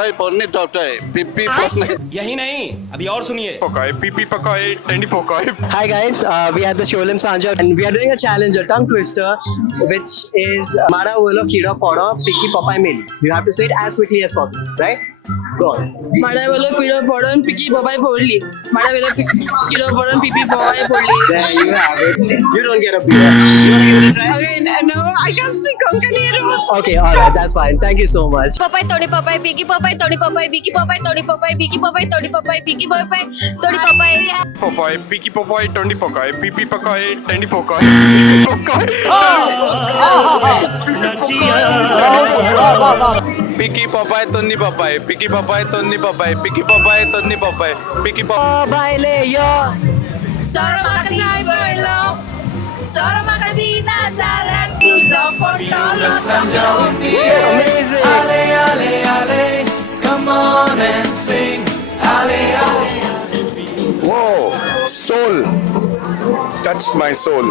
टॉपटाई पन्नी टॉपटाई पिप्पी पन्नी यही नहीं, अभी और सुनिए। Pokai, pipi pokai, tendy pokai. Hi guys, we are the Sholem Sanja and we are doing a challenge, a tongue twister, which is Mara Ulo Kira Poda Piki Papai Mili. You have to say it as quickly as possible, right? Go on. মারা বলে পিড়ো পড়ন পিকি বাবাই পড়লি মারা বলে পিড়ো পড়ন পিপি বাবাই পড়লি There you have it. You don't get a beer. You want to give it a try? Okay, no, I can't speak Konkani at all. Okay, alright, that's fine. Thank you so much. Papai, Tony Papai, Biki Papai, Tony Papai, Biki Papai, Tony Papai, Biki Papai, Tony Papai, Biki Papai, Tony Papai. Popai, piki popai, tendy pokai, pipi pokai, tendy pokai. Pokai. पिकी पपाई तन्नी पपाई पिकी पपाई तन्नी पपाई पिकी पपाई तन्नी पपाई पिकी पपाई Baile yo. Solo makadina bailo, solo makadina salat tu soportalo. Amazing. Whoa, soul. Touch my soul.